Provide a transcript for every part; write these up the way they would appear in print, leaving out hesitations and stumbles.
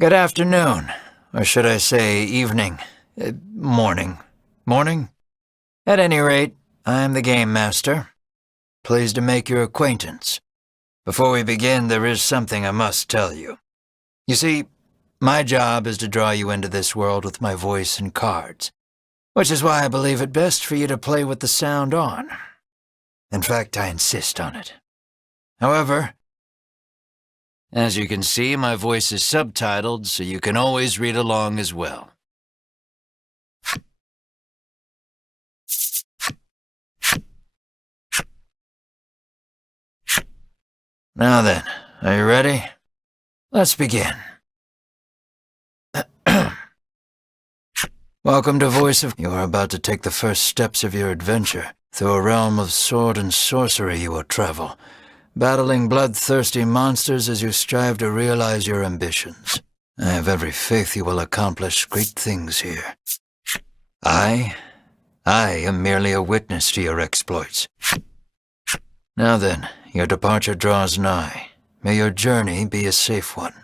Good afternoon, or should I say evening, morning. Morning? At any rate, I'm the Game Master. Pleased to make your acquaintance. Before we begin, there is something I must tell you. You see, my job is to draw you into this world with my voice and cards, which is why I believe it best for you to play with the sound on. In fact, I insist on it. However, as you can see, my voice is subtitled, so you can always read along as well. Now then, are you ready? Let's begin. Welcome to Voice of... You are about to take the first steps of your adventure. Through a realm of sword and sorcery you will travel, battling bloodthirsty monsters as you strive to realize your ambitions. I have every faith you will accomplish great things here. I am merely a witness to your exploits. Now then, your departure draws nigh. May your journey be a safe one.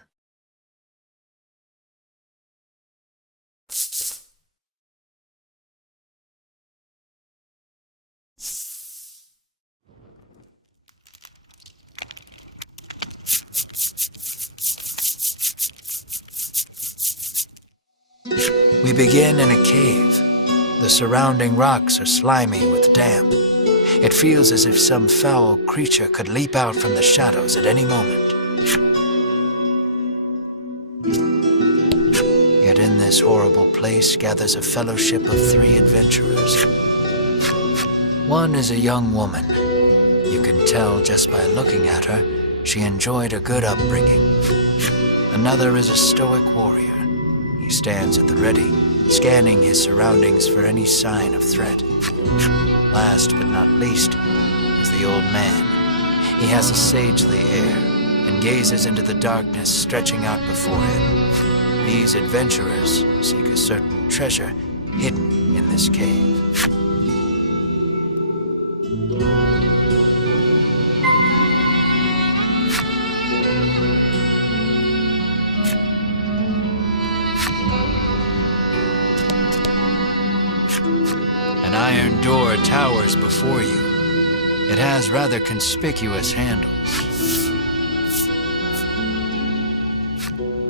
We begin in a cave. The surrounding rocks are slimy with damp. It feels as if some foul creature could leap out from the shadows at any moment. Yet in this horrible place gathers a fellowship of 3 adventurers. One is a young woman. You can tell just by looking at her, she enjoyed a good upbringing. Another is a stoic warrior. He stands at the ready, scanning his surroundings for any sign of threat. Last but not least is the old man. He has a sagely air and gazes into the darkness stretching out before him. These adventurers seek a certain treasure hidden in this cave. An iron door towers before you. It has rather conspicuous handles.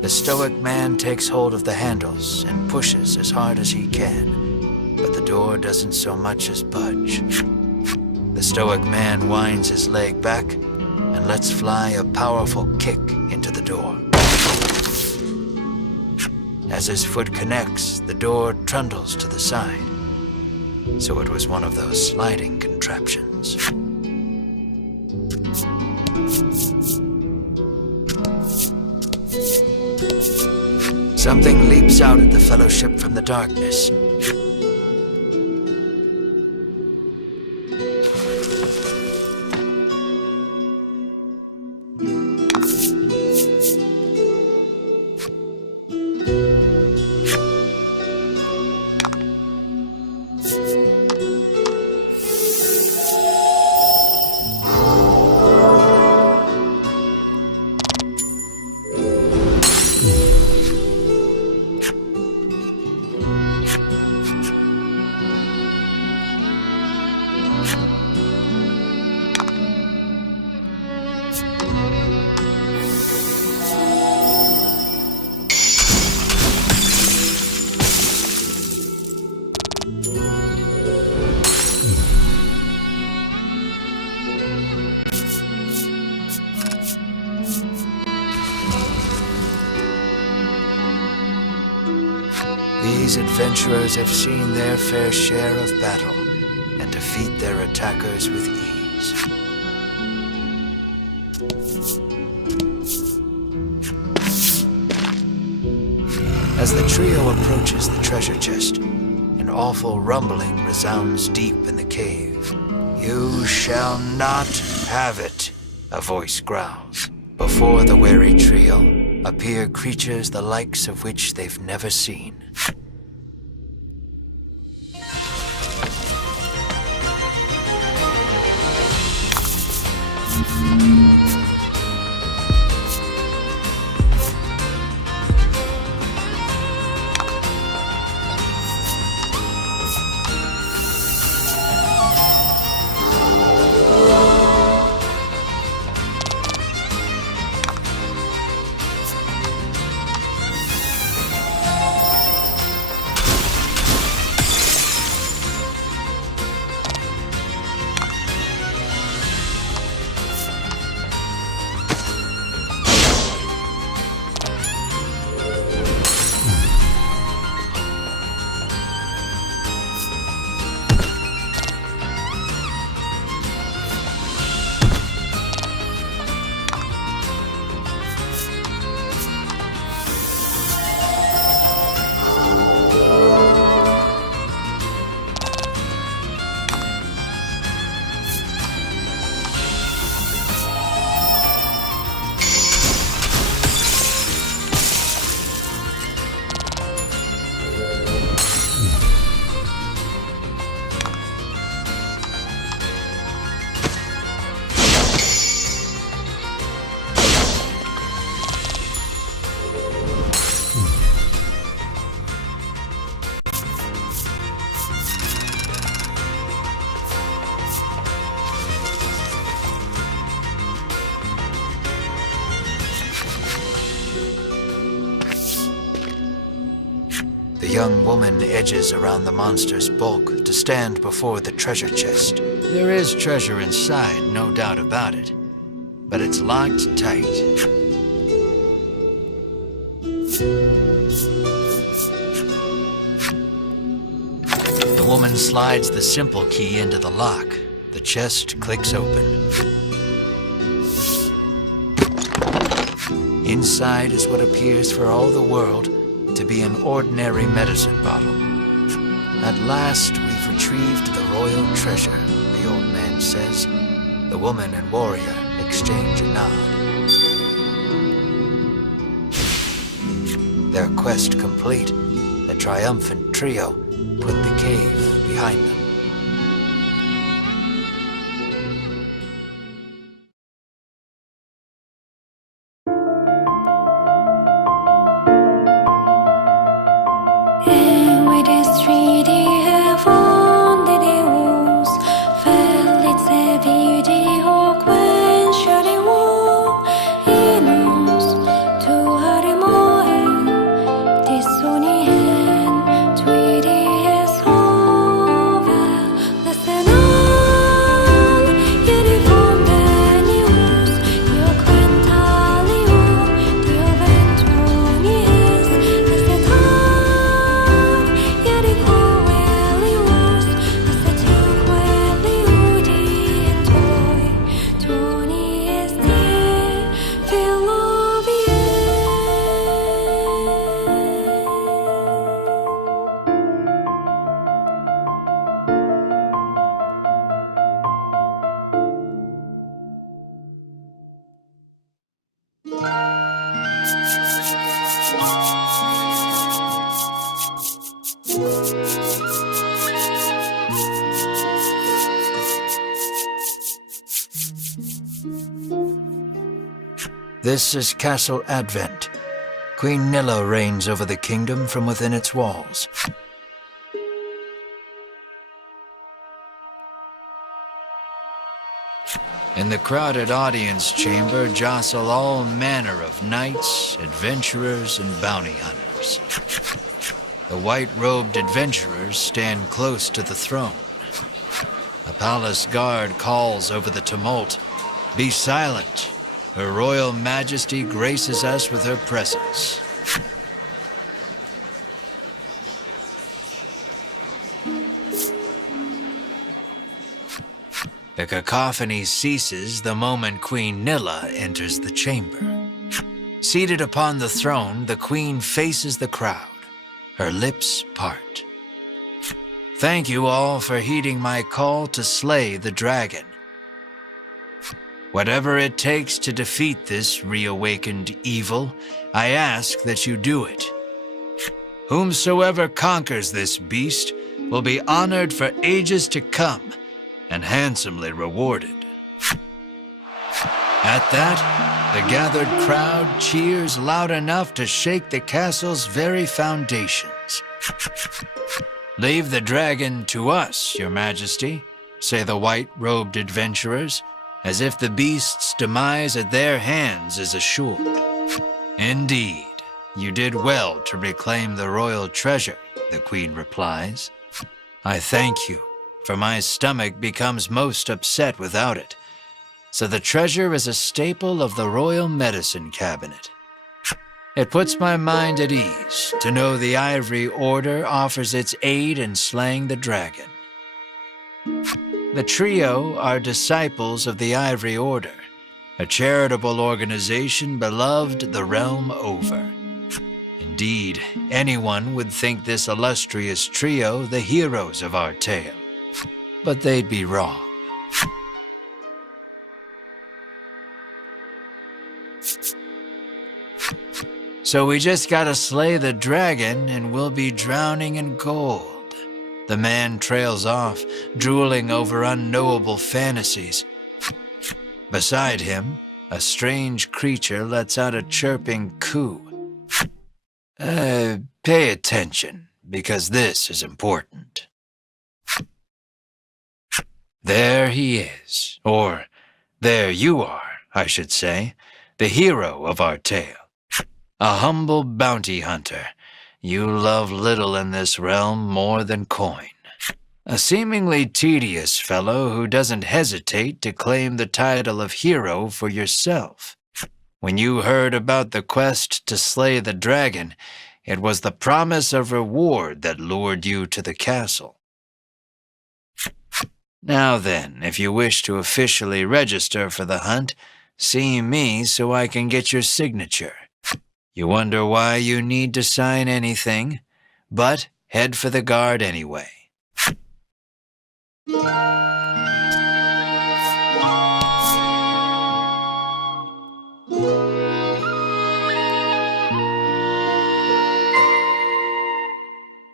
The stoic man takes hold of the handles and pushes as hard as he can, but the door doesn't so much as budge. The stoic man winds his leg back and lets fly a powerful kick into the door. As his foot connects, the door trundles to the side. So it was one of those sliding contraptions. Something leaps out at the fellowship from the darkness. These adventurers have seen their fair share of battle and defeat their attackers with ease. As the trio approaches the treasure chest, an awful rumbling resounds deep in the cave. "You shall not have it," a voice growls. Before the wary trio appear creatures the likes of which they've never seen. young woman edges around the monster's bulk to stand before the treasure chest. There is treasure inside, no doubt about it, but it's locked tight. The woman slides the simple key into the lock. The chest clicks open. Inside is what appears for all the world to be an ordinary medicine bottle. At last, we've retrieved the royal treasure, the old man says. The woman and warrior exchange a nod. Their quest complete, the triumphant trio put the cave behind them. This is Castle Advent. Queen Nilla reigns over the kingdom from within its walls. In the crowded audience chamber jostle all manner of knights, adventurers, and bounty hunters. The white-robed adventurers stand close to the throne. A palace guard calls over the tumult, "Be silent! Her Royal Majesty graces us with her presence." The cacophony ceases the moment Queen Nilla enters the chamber. Seated upon the throne, the Queen faces the crowd. Her lips part. "Thank you all for heeding my call to slay the dragon. Whatever it takes to defeat this reawakened evil, I ask that you do it. Whomsoever conquers this beast will be honored for ages to come and handsomely rewarded." At that, the gathered crowd cheers loud enough to shake the castle's very foundations. "Leave the dragon to us, Your Majesty," say the white-robed adventurers, as if the beast's demise at their hands is assured. "Indeed, you did well to reclaim the royal treasure," the Queen replies. "I thank you, for my stomach becomes most upset without it. So the treasure is a staple of the royal medicine cabinet. It puts my mind at ease to know the Ivory Order offers its aid in slaying the dragon. The trio are disciples of the Ivory Order, a charitable organization beloved the realm over. Indeed, anyone would think this illustrious trio the heroes of our tale, but they'd be wrong. So we just gotta slay the dragon and we'll be drowning in gold. The man trails off, drooling over unknowable fantasies. Beside him, a strange creature lets out a chirping coo. Pay attention, because this is important. There he is, or there you are, I should say, the hero of our tale. A humble bounty hunter, You love little in this realm more than coin. A seemingly tedious fellow who doesn't hesitate to claim the title of hero for yourself. When you heard about the quest to slay the dragon, it was the promise of reward that lured you to the castle. Now then, if you wish to officially register for the hunt, see me so I can get your signature. You wonder why you need to sign anything, but head for the guard anyway.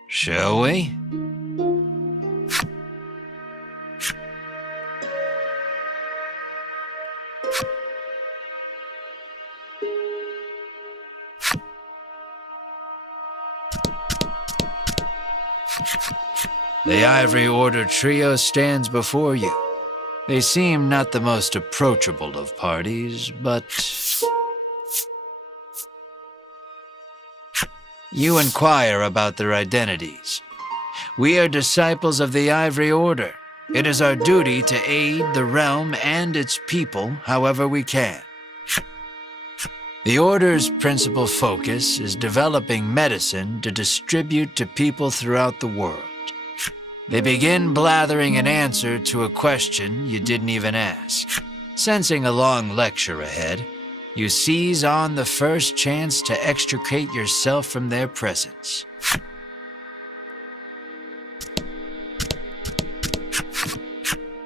Shall we? The Ivory Order trio stands before you. They seem not the most approachable of parties, but you inquire about their identities. We are disciples of the Ivory Order. It is our duty to aid the realm and its people however we can. The Order's principal focus is developing medicine to distribute to people throughout the world. They begin blathering an answer to a question you didn't even ask. Sensing a long lecture ahead, you seize on the first chance to extricate yourself from their presence.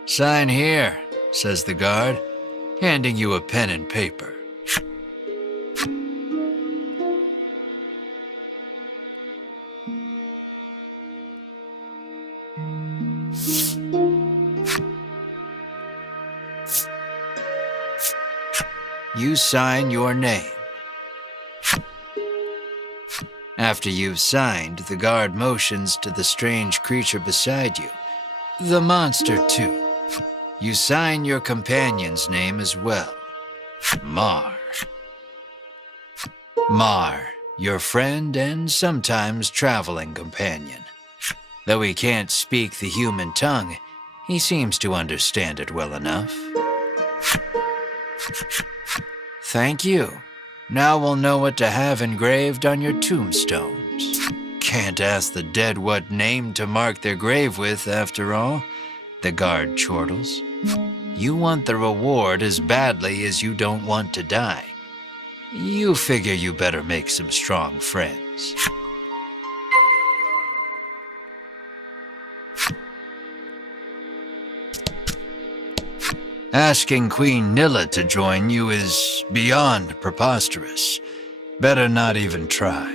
Sign here, says the guard, handing you a pen and paper. You sign your name. After you've signed, the guard motions to the strange creature beside you. The monster, too. You sign your companion's name as well. Mar. Mar, your friend and sometimes traveling companion. Though he can't speak the human tongue, he seems to understand it well enough. Thank you. Now we'll know what to have engraved on your tombstones. Can't ask the dead what name to mark their grave with, after all, the guard chortles. You want the reward as badly as you don't want to die. You figure you better make some strong friends. Asking Queen Nilla to join you is beyond preposterous. Better not even try.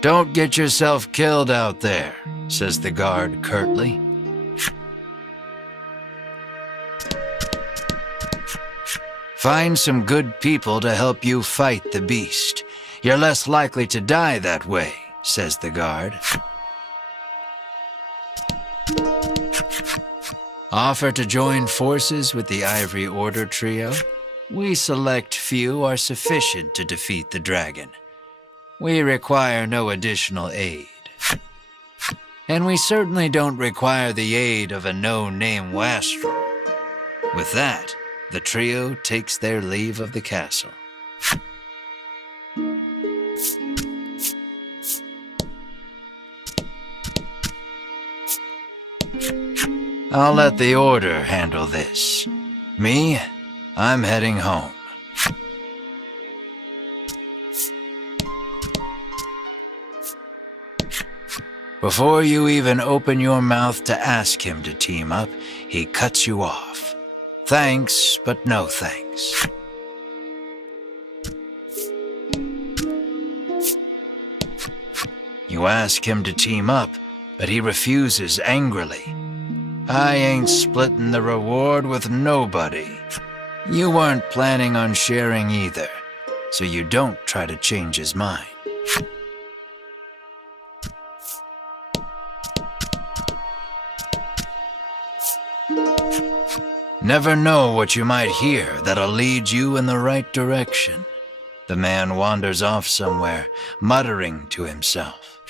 Don't get yourself killed out there, says the guard curtly. Find some good people to help you fight the beast. You're less likely to die that way, says the guard. Offer to join forces with the Ivory Order trio? We select few are sufficient to defeat the dragon. We require no additional aid. And we certainly don't require the aid of a no-name wastrel. With that, the trio takes their leave of the castle. I'll let the Order handle this. Me, I'm heading home. Before you even open your mouth to ask him to team up, he cuts you off. Thanks, but no thanks. You ask him to team up, but he refuses angrily. I ain't splitting the reward with nobody. You weren't planning on sharing either, so you don't try to change his mind. Never know what you might hear that'll lead you in the right direction. The man wanders off somewhere, muttering to himself.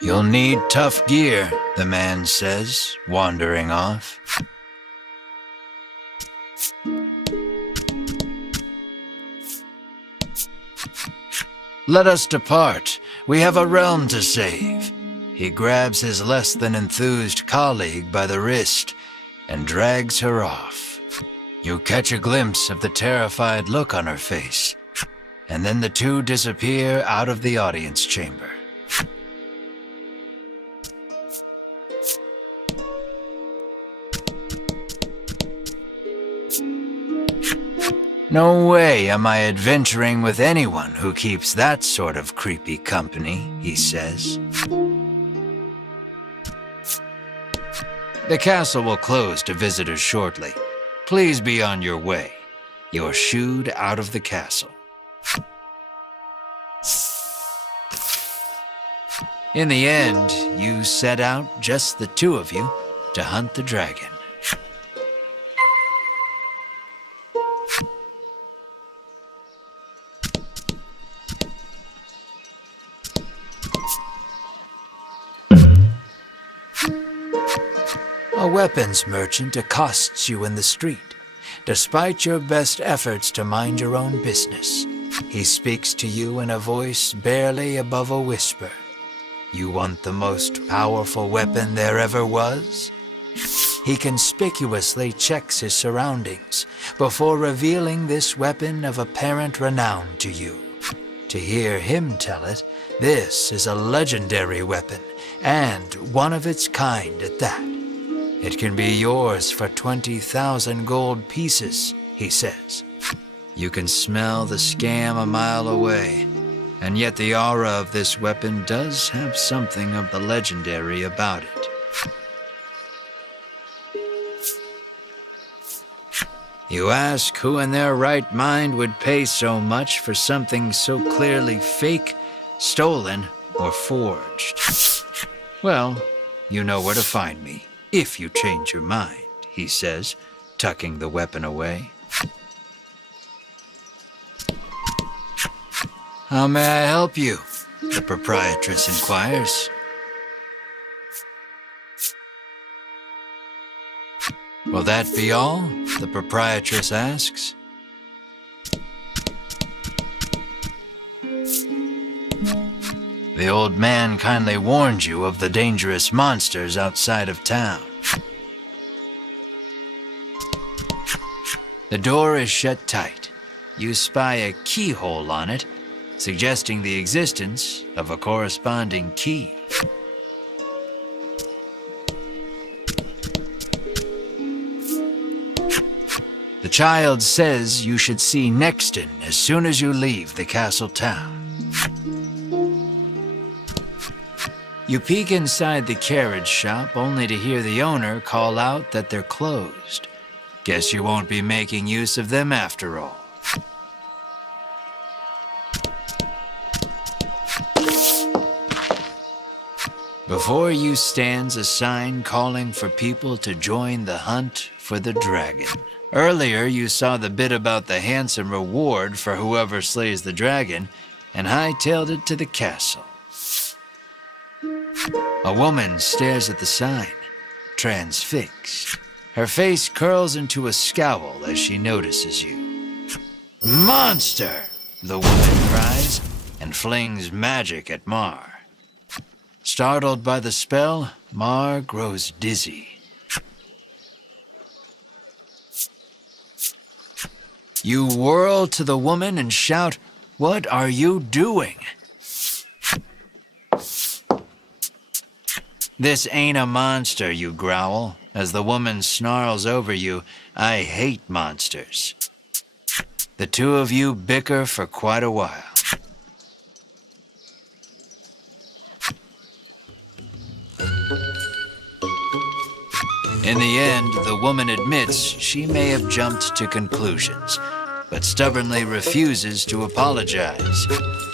You'll need tough gear, the man says, wandering off. Let us depart. We have a realm to save. He grabs his less than enthused colleague by the wrist and drags her off. You catch a glimpse of the terrified look on her face, and then the two disappear out of the audience chamber. No way am I adventuring with anyone who keeps that sort of creepy company, he says. The castle will close to visitors shortly. Please be on your way. You're shooed out of the castle. In the end, you set out, just the two of you, to hunt the dragon. A weapons merchant accosts you in the street, despite your best efforts to mind your own business. He speaks to you in a voice barely above a whisper. You want the most powerful weapon there ever was? He conspicuously checks his surroundings before revealing this weapon of apparent renown to you. To hear him tell it, this is a legendary weapon, and one of its kind at that. It can be yours for 20,000 gold pieces, he says. You can smell the scam a mile away, and yet the aura of this weapon does have something of the legendary about it. You ask who in their right mind would pay so much for something so clearly fake, stolen, or forged. Well, you know where to find me. If you change your mind, he says, tucking the weapon away. How may I help you? The proprietress inquires. Will that be all? The proprietress asks. The old man kindly warned you of the dangerous monsters outside of town. The door is shut tight. You spy a keyhole on it, suggesting the existence of a corresponding key. The child says you should see Nexton as soon as you leave the castle town. You peek inside the carriage shop only to hear the owner call out that they're closed. Guess you won't be making use of them after all. Before you stands a sign calling for people to join the hunt for the dragon. Earlier, you saw the bit about the handsome reward for whoever slays the dragon and hightailed it to the castle. A woman stares at the sign, transfixed. Her face curls into a scowl as she notices you. Monster! The woman cries and flings magic at Mar. Startled by the spell, Mar grows dizzy. You whirl to the woman and shout, "What are you doing?" This ain't a monster, you growl, as the woman snarls over you, "I hate monsters." The two of you bicker for quite a while. In the end, the woman admits she may have jumped to conclusions, but stubbornly refuses to apologize.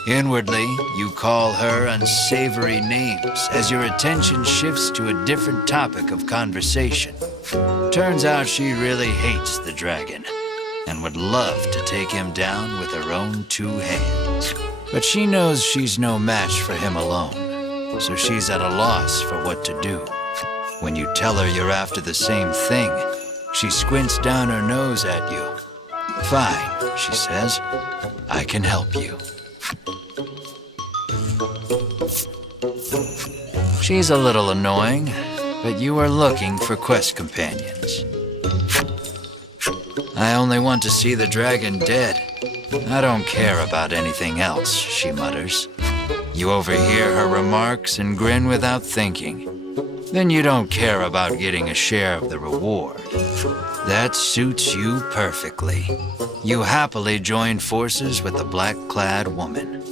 Inwardly, you call her unsavory names as your attention shifts to a different topic of conversation. Turns out she really hates the dragon and would love to take him down with her own 2 hands. But she knows she's no match for him alone, so she's at a loss for what to do. When you tell her you're after the same thing, she squints down her nose at you. "Fine," she says, "I can help you." She's a little annoying, but you are looking for quest companions. "I only want to see the dragon dead. I don't care about anything else," she mutters. You overhear her remarks and grin without thinking. Then you don't care about getting a share of the reward. That suits you perfectly. You happily join forces with the black-clad woman.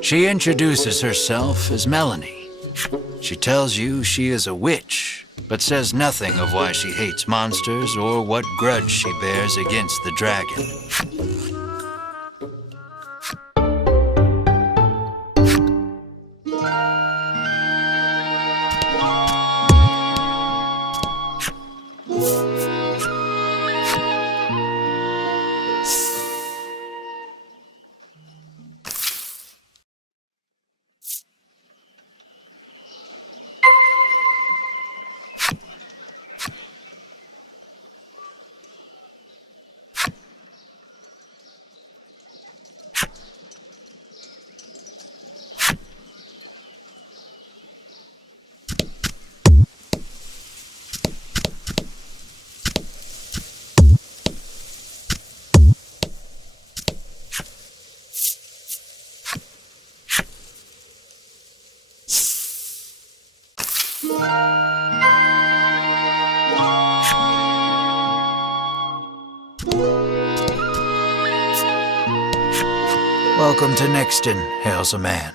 She introduces herself as Melanie. She tells you she is a witch, but says nothing of why she hates monsters or what grudge she bears against the dragon. "Welcome to Nexton," hails a man.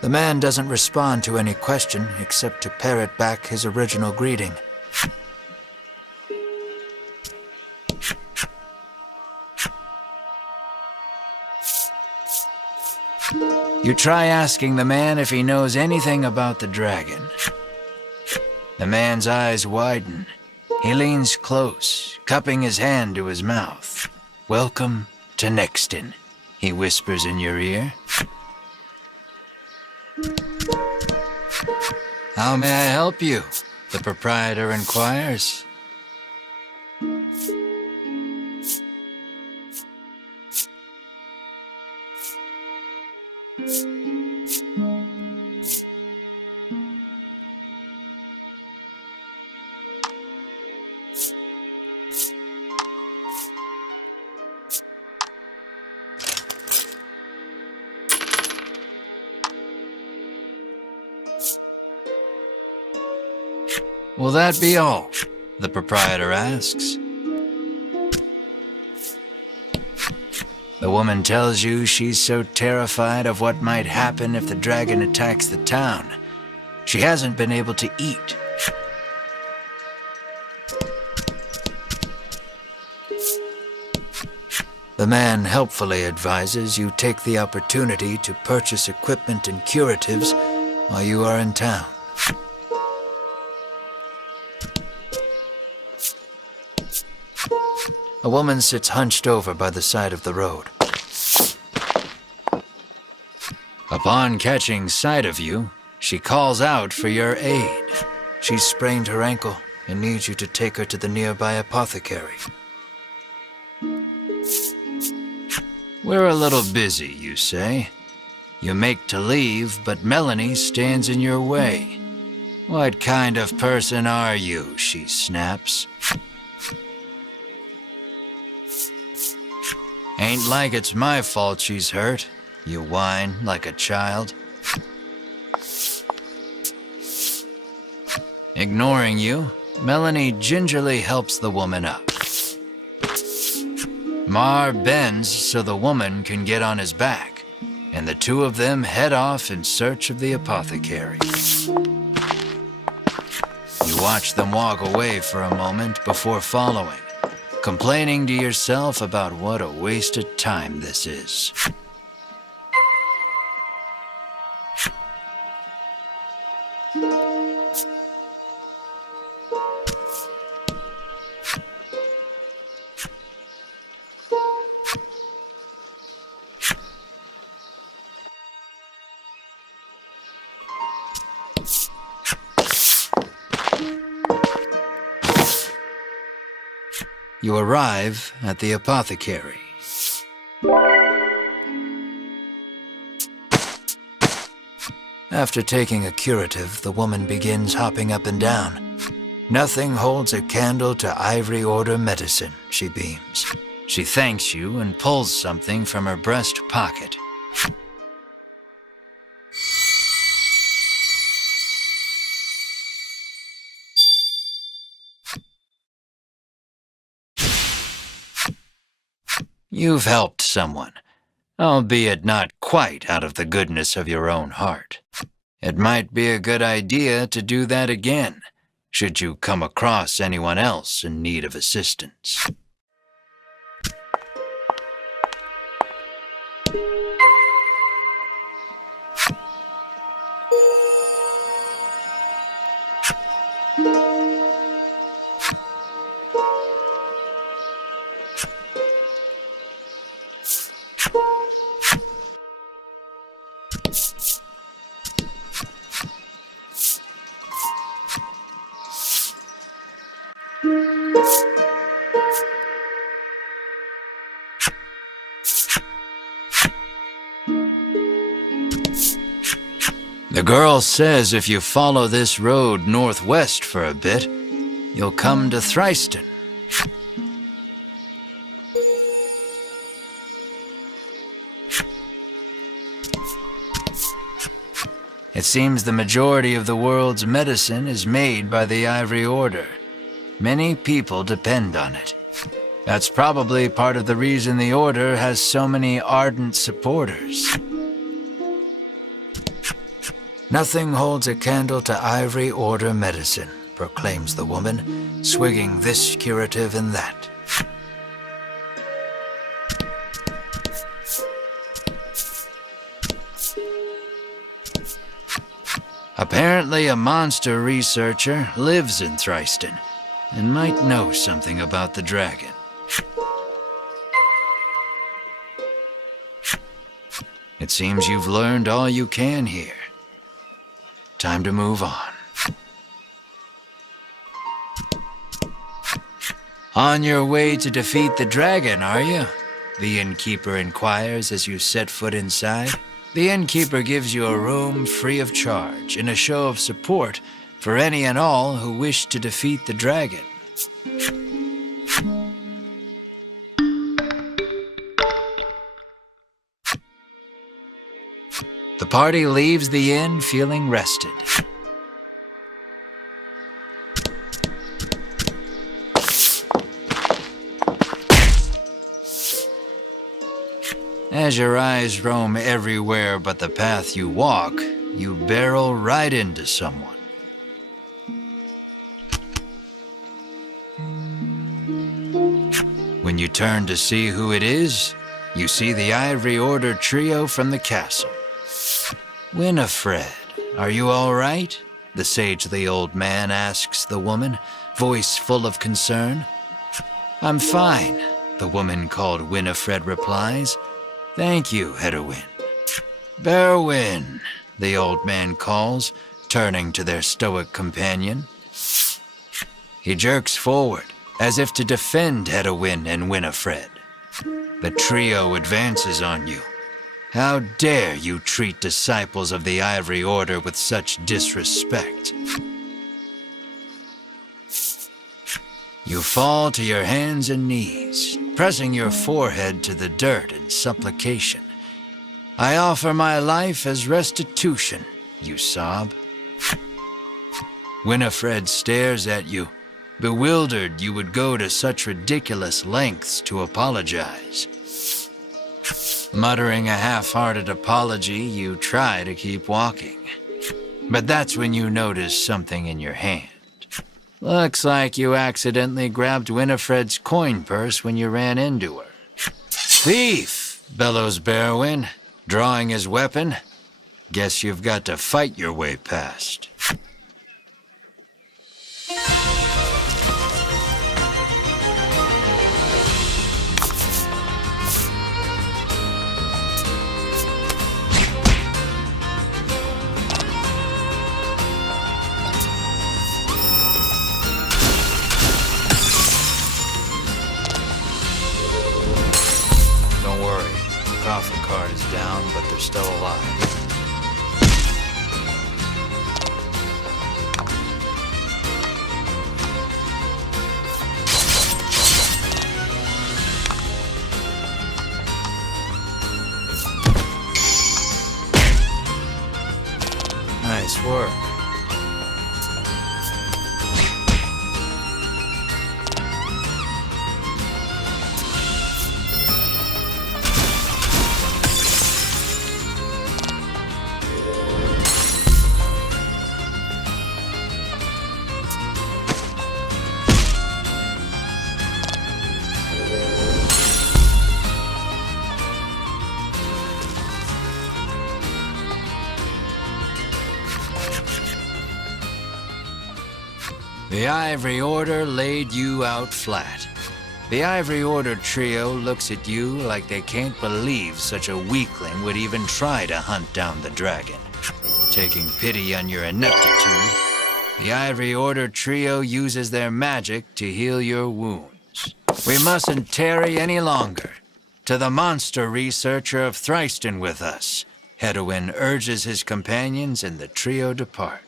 The man doesn't respond to any question except to parrot back his original greeting. You try asking the man if he knows anything about the dragon. The man's eyes widen. He leans close, cupping his hand to his mouth. "Welcome to Nexton," he whispers in your ear. "How may I help you?" the proprietor inquires. "Will that be all?" the proprietor asks. The woman tells you she's so terrified of what might happen if the dragon attacks the town, she hasn't been able to eat. The man helpfully advises you take the opportunity to purchase equipment and curatives while you are in town. A woman sits hunched over by the side of the road. Upon catching sight of you, she calls out for your aid. She's sprained her ankle and needs you to take her to the nearby apothecary. "We're a little busy," you say. You make to leave, but Melanie stands in your way. "What kind of person are you?" she snaps. "Ain't like it's my fault she's hurt," you whine like a child. Ignoring you, Melanie gingerly helps the woman up. Mar bends so the woman can get on his back, and the two of them head off in search of the apothecary. You watch them walk away for a moment before following, complaining to yourself about what a waste of time this is. You arrive at the apothecary. After taking a curative, the woman begins hopping up and down. Nothing holds a candle to Ivory Order medicine, she beams. She thanks you and pulls something from her breast pocket. You've helped someone, albeit not quite out of the goodness of your own heart. It might be a good idea to do that again, should you come across anyone else in need of assistance. The girl says if you follow this road northwest for a bit, you'll come to Thriston. It seems the majority of the world's medicine is made by the Ivory Order. Many people depend on it. That's probably part of the reason the Order has so many ardent supporters. Nothing holds a candle to Ivory Order medicine, proclaims the woman, swigging this curative and that. Apparently a monster researcher lives in Thriston and might know something about the dragon. It seems you've learned all you can here. Time to move on. On your way to defeat the dragon, are you? The innkeeper inquires as you set foot inside. The innkeeper gives you a room free of charge in a show of support for any and all who wish to defeat the dragon. The party leaves the inn feeling rested. As your eyes roam everywhere but the path you walk, you barrel right into someone. When you turn to see who it is, you see the Ivory Order trio from the castle. Winifred, are you all right? The sagely old man asks the woman, voice full of concern. I'm fine, the woman called Winifred replies. Thank you, Hedwyn. Berwin, the old man calls, turning to their stoic companion. He jerks forward, as if to defend Hedwyn and Winifred. The trio advances on you. How dare you treat disciples of the Ivory Order with such disrespect? You fall to your hands and knees, pressing your forehead to the dirt in supplication. I offer my life as restitution, you sob. Winifred stares at you, bewildered you would go to such ridiculous lengths to apologize. Muttering a half-hearted apology, you try to keep walking. But that's when you notice something in your hand. Looks like you accidentally grabbed Winifred's coin purse when you ran into her. Thief, bellows Berwin, drawing his weapon. Guess you've got to fight your way past. Don't worry, the coffin card is down, but they're still alive. Nice work. The Ivory Order laid you out flat. The Ivory Order trio looks at you like they can't believe such a weakling would even try to hunt down the dragon. Taking pity on your ineptitude, the Ivory Order trio uses their magic to heal your wounds. We mustn't tarry any longer. To the monster researcher of Thriston with us, Hedwyn urges his companions and the trio depart.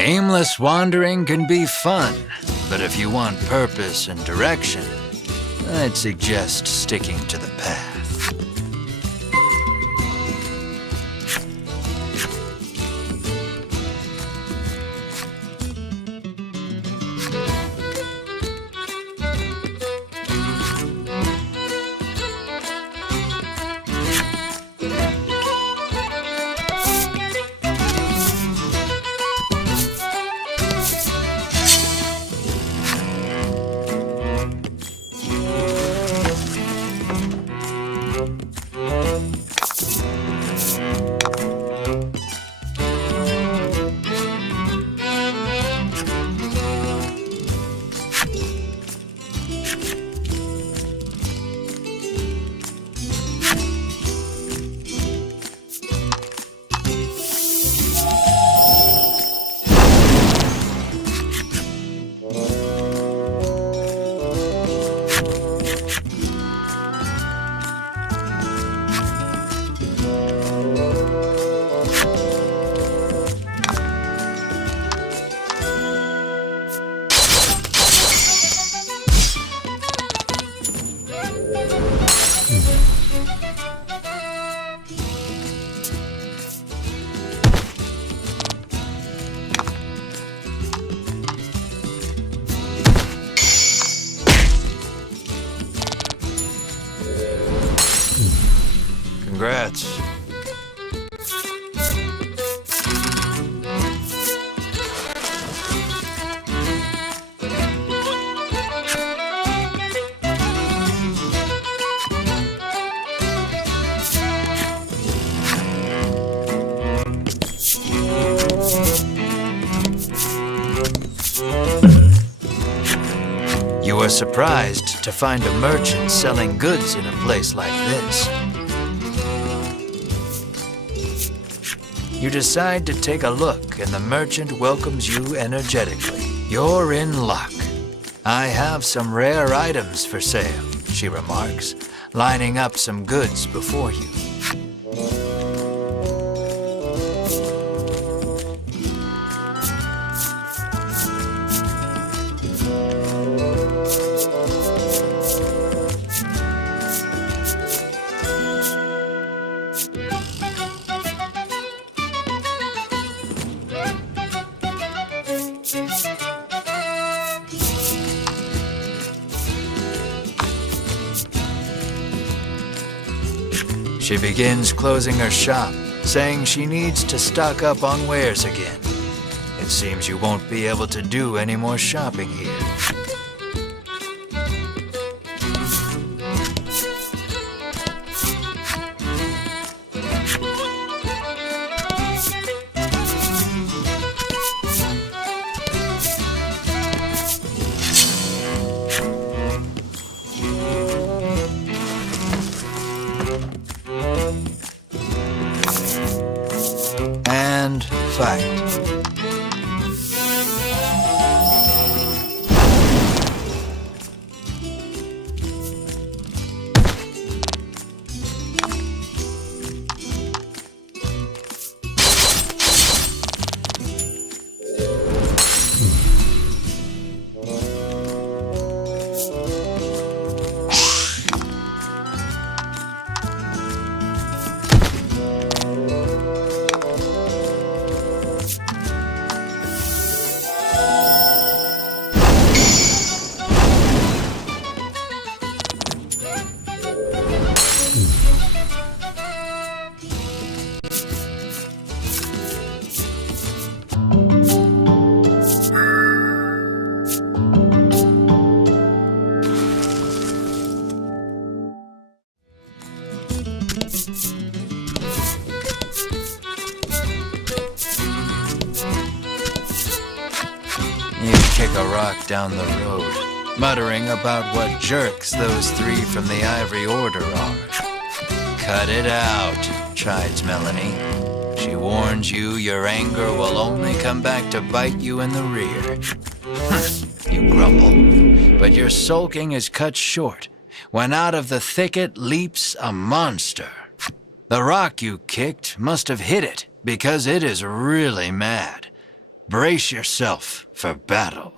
Aimless wandering can be fun, but if you want purpose and direction, I'd suggest sticking to the path. Congrats. You were surprised to find a merchant selling goods in a place like this. You decide to take a look, and the merchant welcomes you energetically. You're in luck. I have some rare items for sale, she remarks, lining up some goods before you. She begins closing her shop, saying she needs to stock up on wares again. It seems you won't be able to do any more shopping here. And fight. You kick a rock down the road, muttering about what jerks those three from the Ivory Order are. Cut it out, chides Melanie. She warns you your anger will only come back to bite you in the rear. You grumble, but your sulking is cut short when out of the thicket leaps a monster. The rock you kicked must have hit it, because it is really mad. Brace yourself for battle.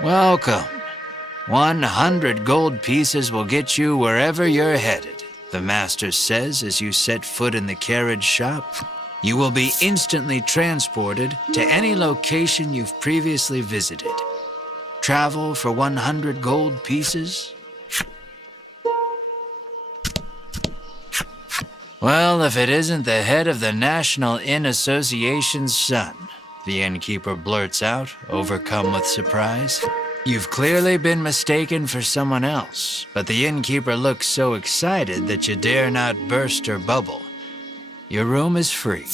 Welcome. 100 gold pieces will get you wherever you're headed, the master says as you set foot in the carriage shop. You will be instantly transported to any location you've previously visited. Travel for 100 gold pieces? Well, if it isn't the head of the National Inn Association's son, the innkeeper blurts out, overcome with surprise. You've clearly been mistaken for someone else, but the innkeeper looks so excited that you dare not burst her bubble. Your room is free.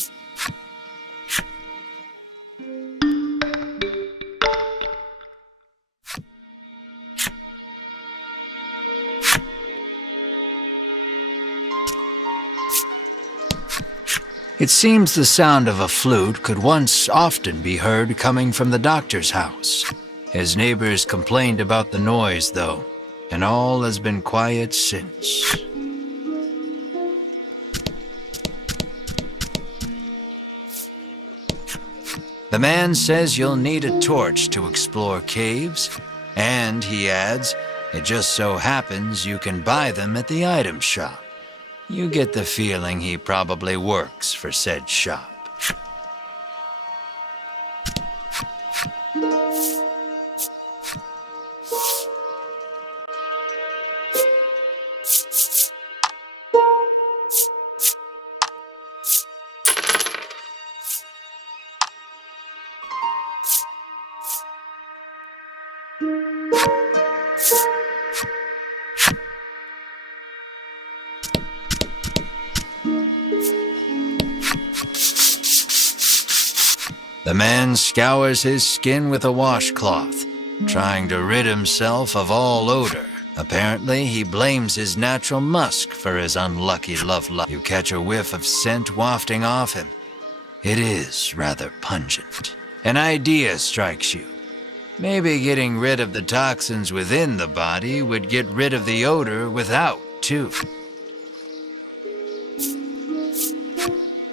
It seems the sound of a flute could once often be heard coming from the doctor's house. His neighbors complained about the noise, though, and all has been quiet since. The man says you'll need a torch to explore caves, and, he adds, it just so happens you can buy them at the item shop. You get the feeling he probably works for said shop. The man scours his skin with a washcloth, trying to rid himself of all odor. Apparently, he blames his natural musk for his unlucky love life. You catch a whiff of scent wafting off him. It is rather pungent. An idea strikes you. Maybe getting rid of the toxins within the body would get rid of the odor without, too.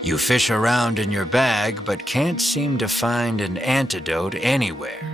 You fish around in your bag, but can't seem to find an antidote anywhere.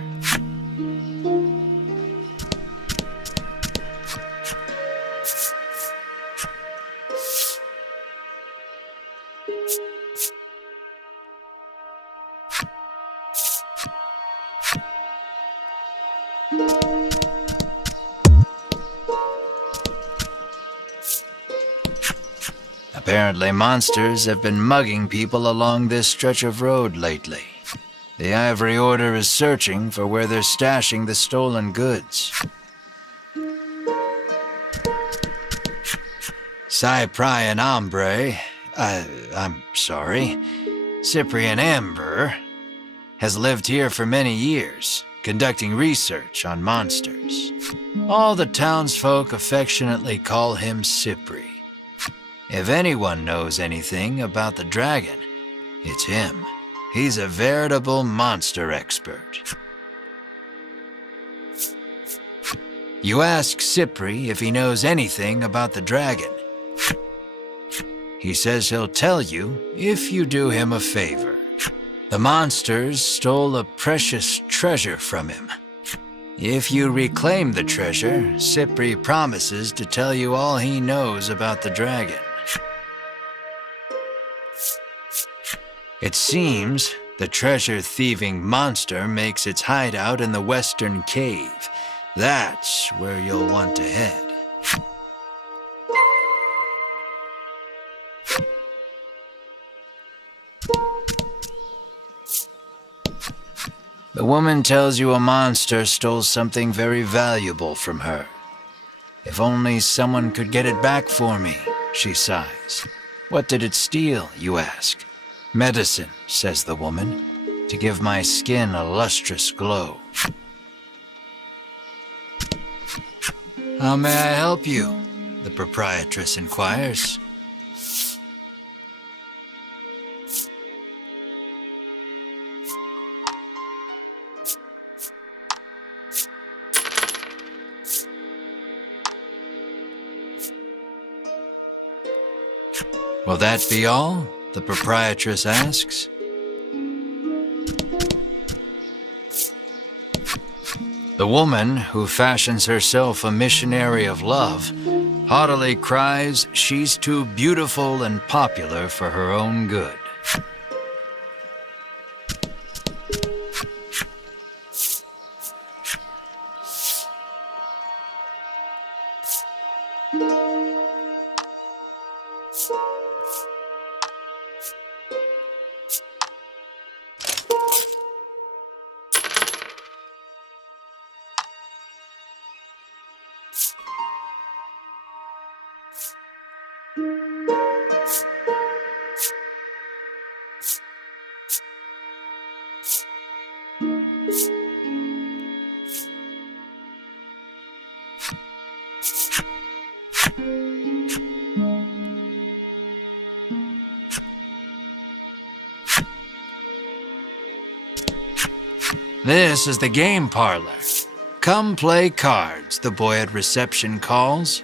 Apparently, monsters have been mugging people along this stretch of road lately. The Ivory Order is searching for where they're stashing the stolen goods. Cyprian Cyprian Amber, has lived here for many years, conducting research on monsters. All the townsfolk affectionately call him Cypri. If anyone knows anything about the dragon, it's him. He's a veritable monster expert. You ask Cypri if he knows anything about the dragon. He says he'll tell you if you do him a favor. The monsters stole a precious treasure from him. If you reclaim the treasure, Cypri promises to tell you all he knows about the dragon. It seems the treasure-thieving monster makes its hideout in the Western Cave. That's where you'll want to head. The woman tells you a monster stole something very valuable from her. If only someone could get it back for me, she sighs. What did it steal, you ask? Medicine, says the woman, to give my skin a lustrous glow. How may I help you? The proprietress inquires. Will that be all? The proprietress asks. The woman, who fashions herself a missionary of love, haughtily cries she's too beautiful and popular for her own good. This is the game parlor. Come play cards, the boy at reception calls.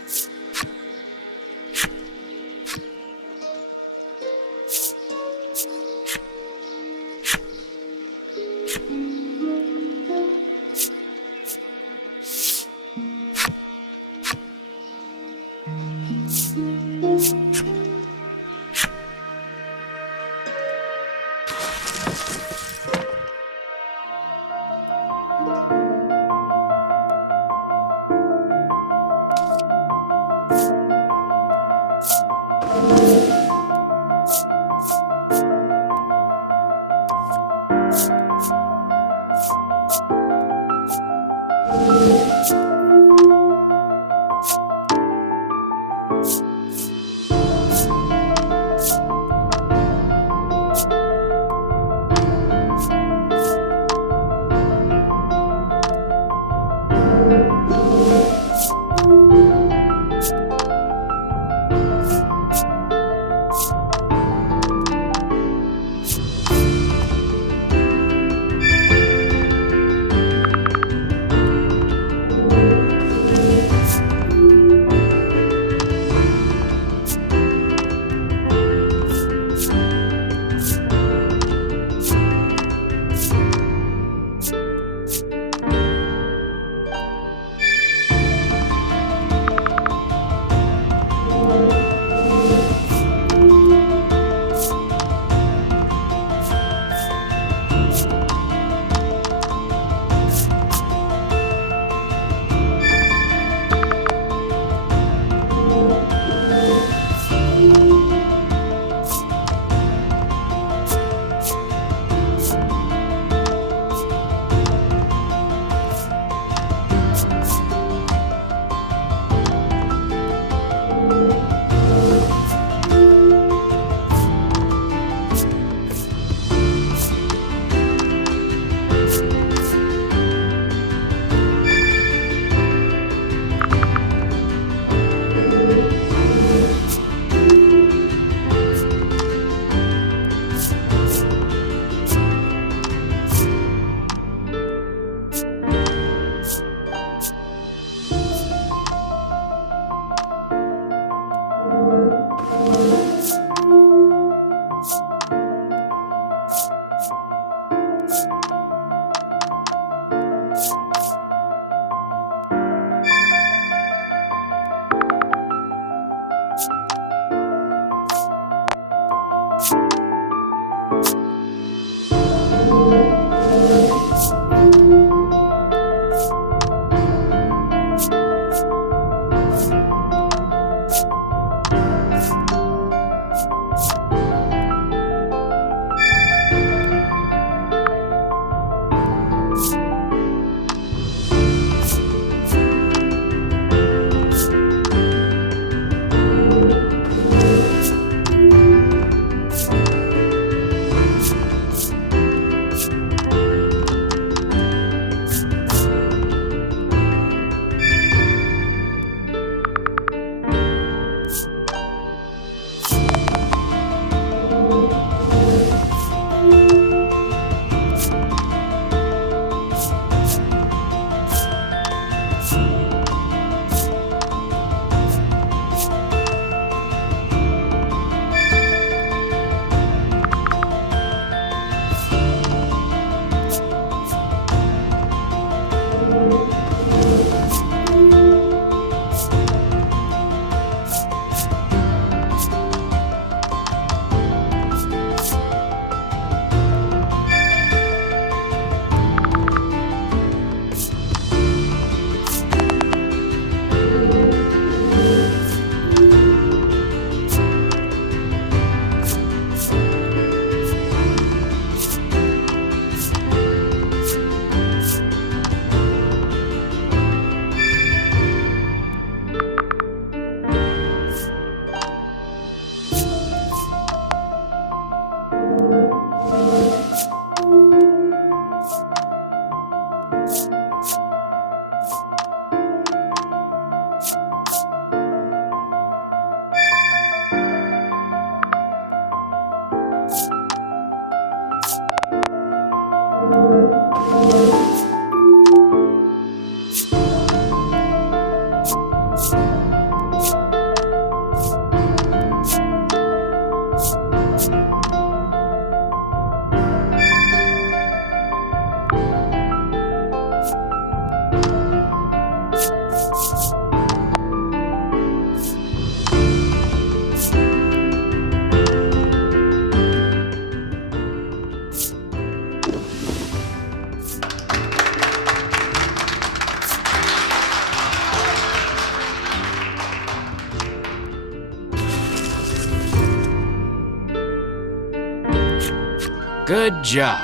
Good job.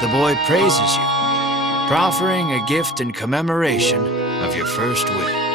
The boy praises you, proffering a gift in commemoration of your first win.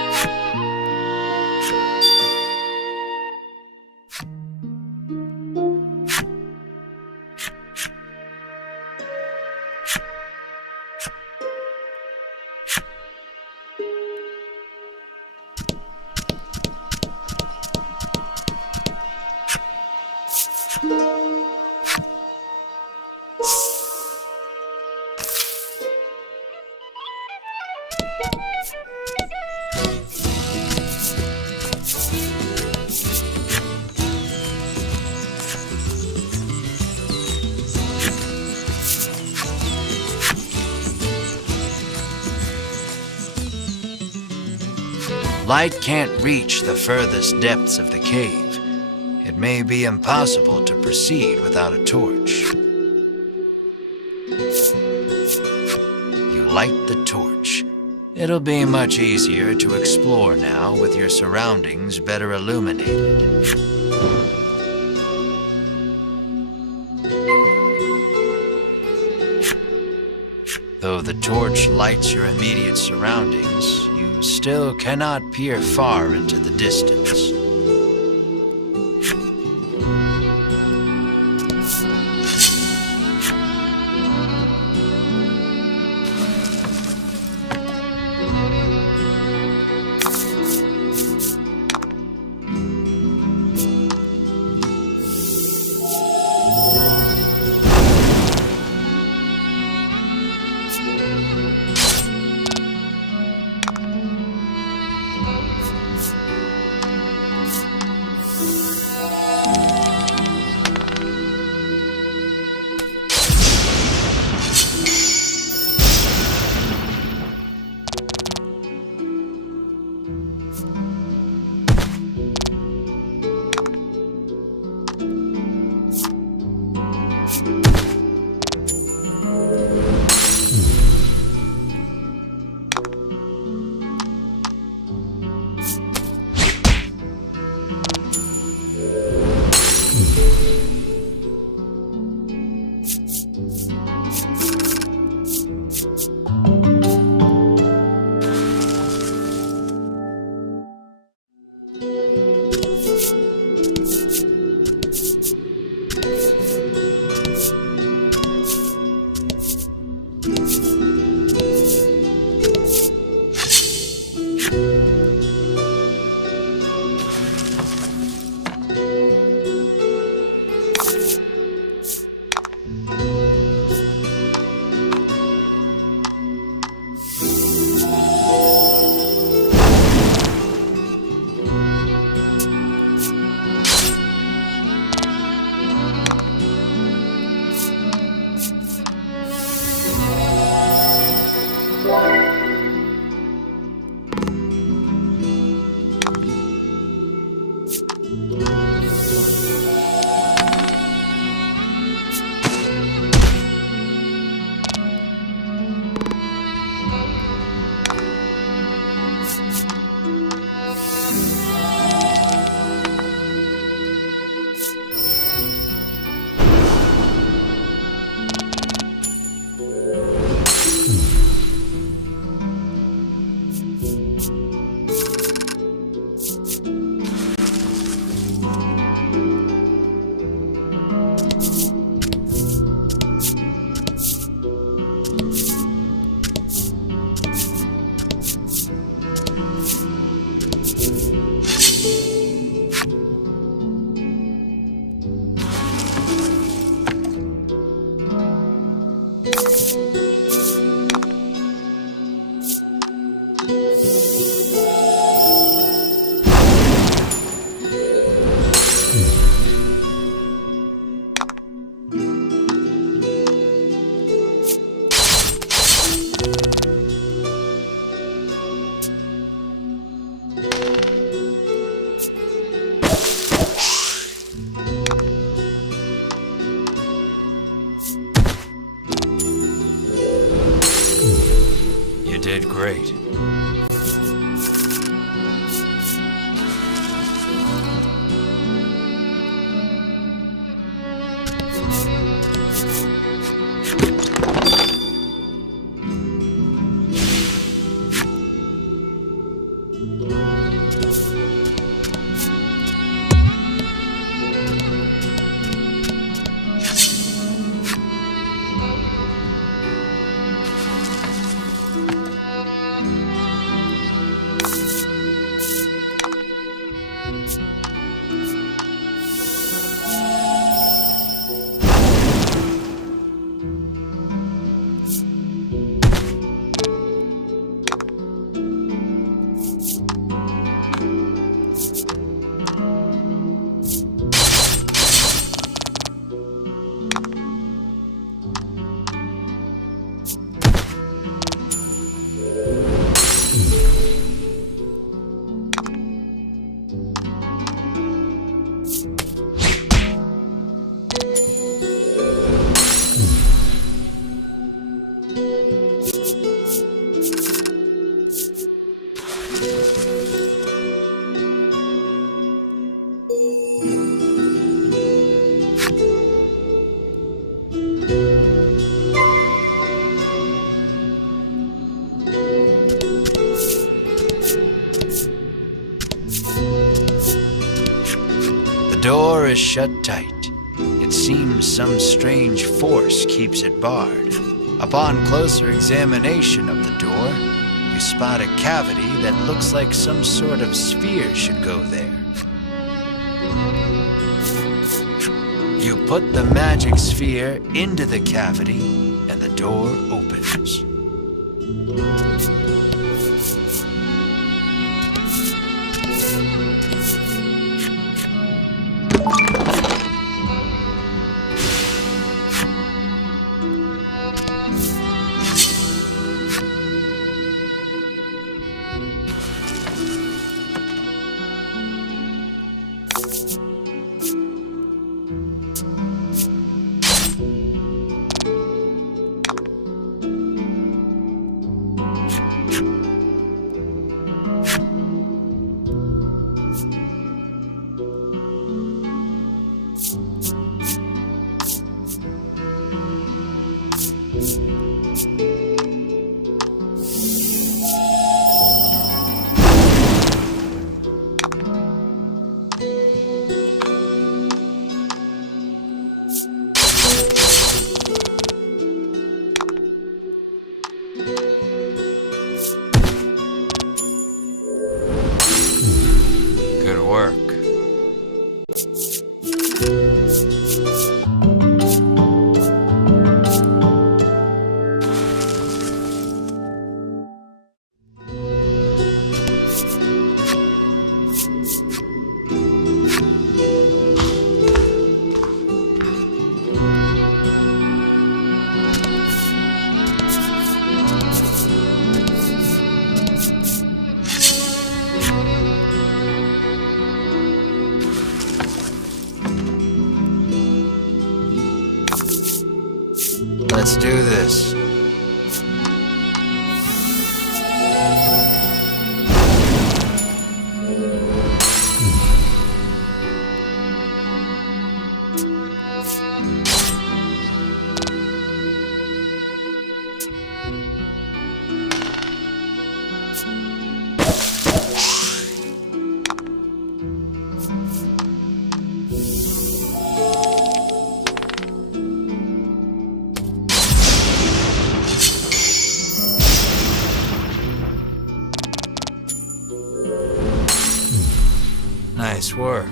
Light can't reach the furthest depths of the cave. It may be impossible to proceed without a torch. You light the torch. It'll be much easier to explore now with your surroundings better illuminated. Though the torch lights your immediate surroundings, you still cannot peer far into the distance. did great. shut tight. It seems some strange force keeps it barred. Upon closer examination of the door, you spot a cavity that looks like some sort of sphere should go there. You put the magic sphere into the cavity, and the door opens. Good work. Let's do this. Nice work.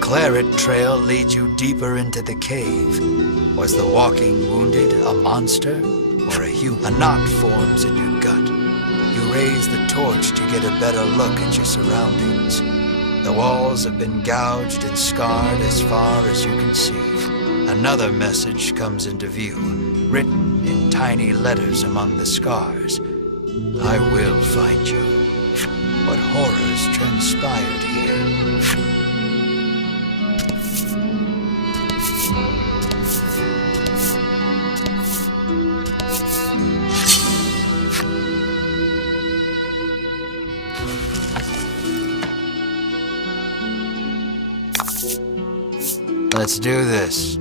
Claret trail leads you deeper into the cave. Was the walking wounded a monster or a human? A knot forms in your gut. You raise the torch to get a better look at your surroundings. The walls have been gouged and scarred as far as you can see. Another message comes into view, written in tiny letters among the scars. I will find you. What horrors transpired here? Let's do this.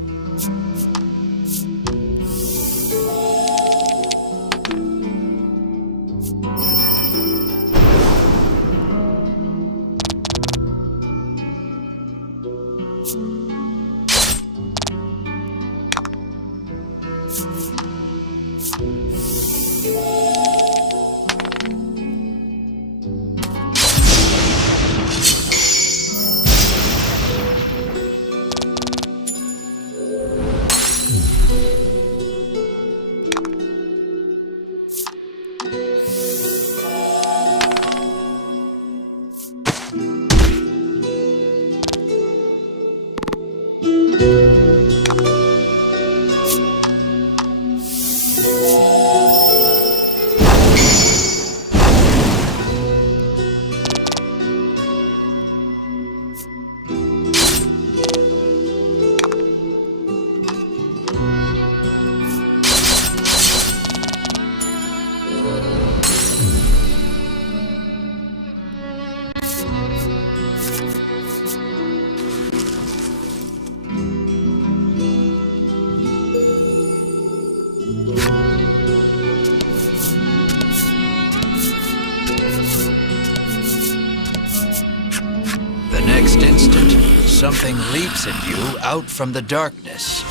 next instant, something leaps at you out from the darkness.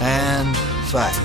And fight.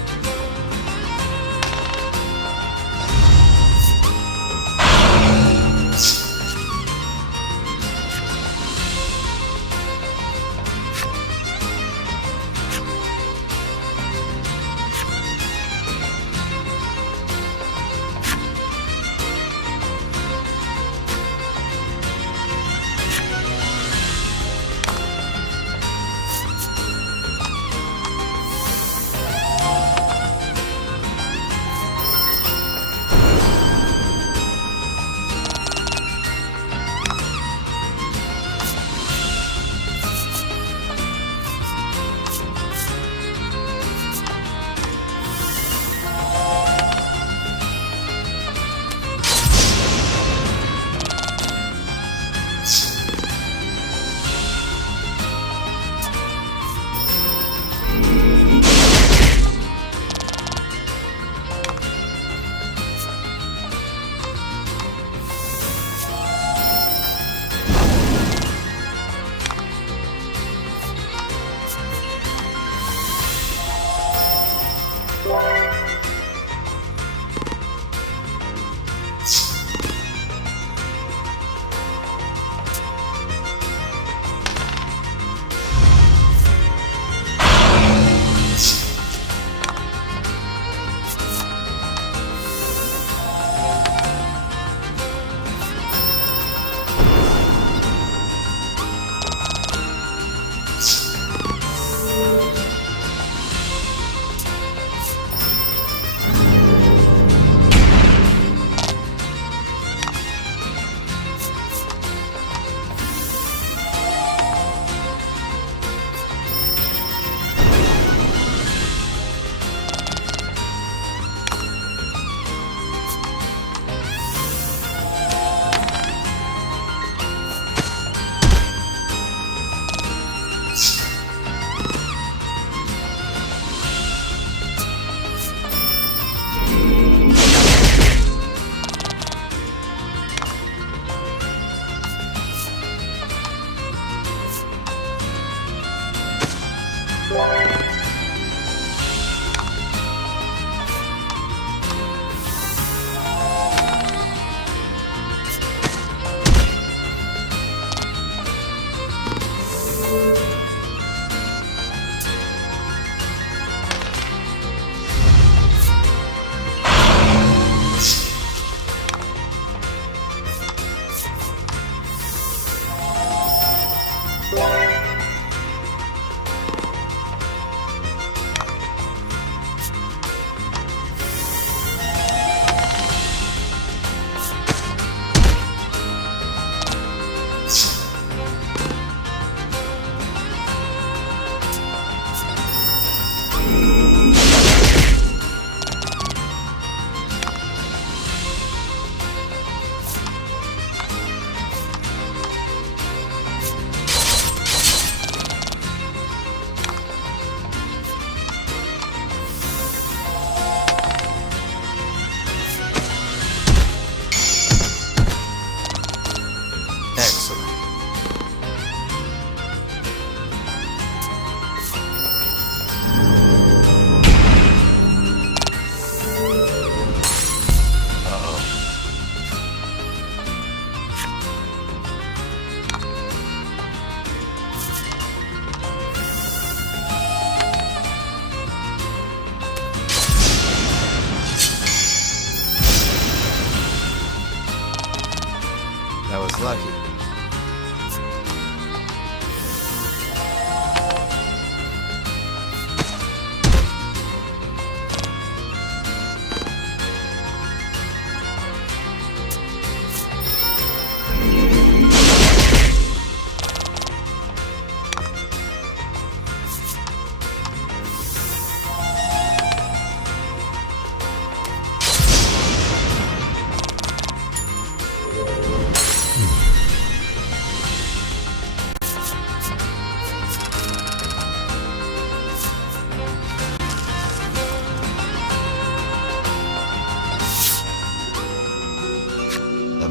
That was lucky.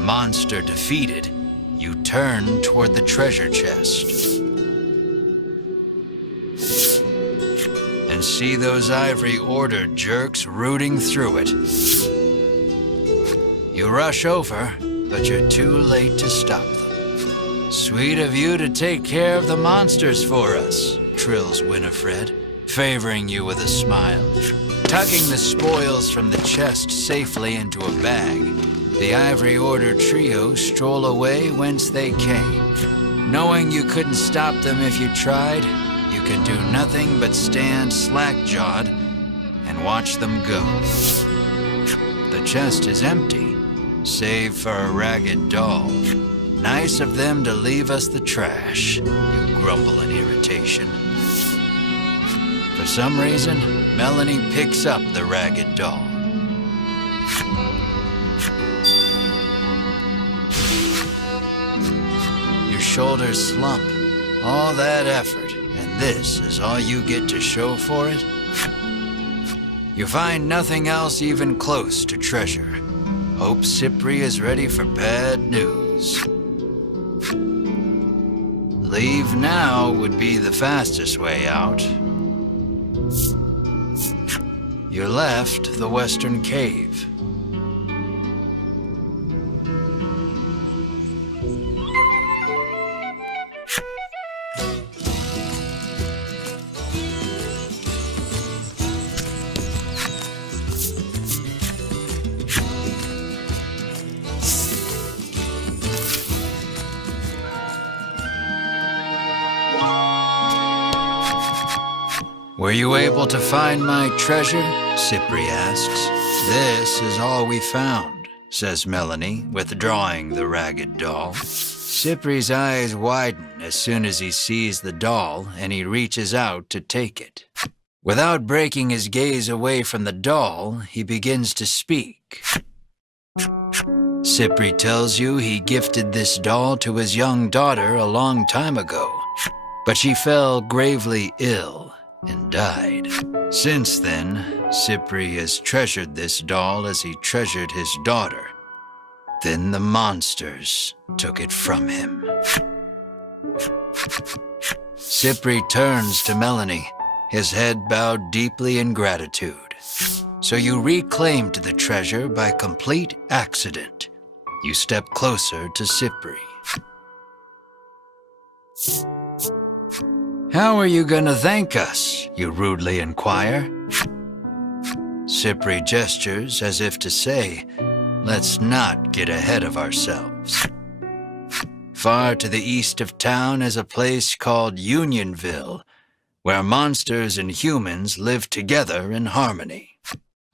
monster defeated, you turn toward the treasure chest. And see those Ivory Order jerks rooting through it. You rush over, but you're too late to stop them. Sweet of you to take care of the monsters for us, trills Winifred, favoring you with a smile. Tucking the spoils from the chest safely into a bag, the Ivory Order trio stroll away whence they came. Knowing you couldn't stop them if you tried, you can do nothing but stand slack-jawed and watch them go. The chest is empty, save for a ragged doll. Nice of them to leave us the trash, you grumble in irritation. For some reason, Melanie picks up the ragged doll. Your shoulders slump. All that effort, and this is all you get to show for it? You find nothing else even close to treasure. Hope Cypri is ready for bad news. Leave now would be the fastest way out. You left the Western Cave. Were you able to find my treasure? Cypri asks. This is all we found, says Melanie, withdrawing the ragged doll. Cypri's eyes widen as soon as he sees the doll, and he reaches out to take it. Without breaking his gaze away from the doll, he begins to speak. Cypri tells you he gifted this doll to his young daughter a long time ago, but she fell gravely ill and died. Since then, Cypri has treasured this doll as he treasured his daughter. Then the monsters took it from him. Cypri turns to Melanie, his head bowed deeply in gratitude. So you reclaimed the treasure by complete accident. You step closer to Cypri. How are you gonna thank us? You rudely inquire. Cypri gestures as if to say, let's not get ahead of ourselves. Far to the east of town is a place called Unionville, where monsters and humans live together in harmony.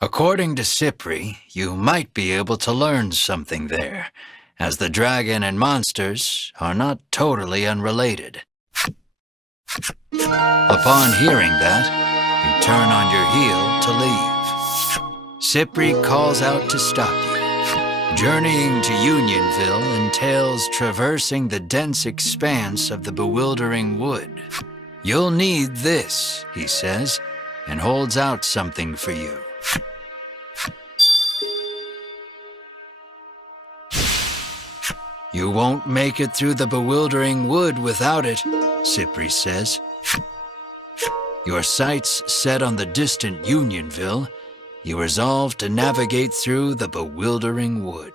According to Cypri, you might be able to learn something there, as the dragon and monsters are not totally unrelated. Upon hearing that, you turn on your heel to leave. Cypri calls out to stop you. Journeying to Unionville entails traversing the dense expanse of the bewildering wood. You'll need this, he says, and holds out something for you. You won't make it through the bewildering wood without it, Cypri says. Your sights set on the distant Unionville, you resolve to navigate through the bewildering wood.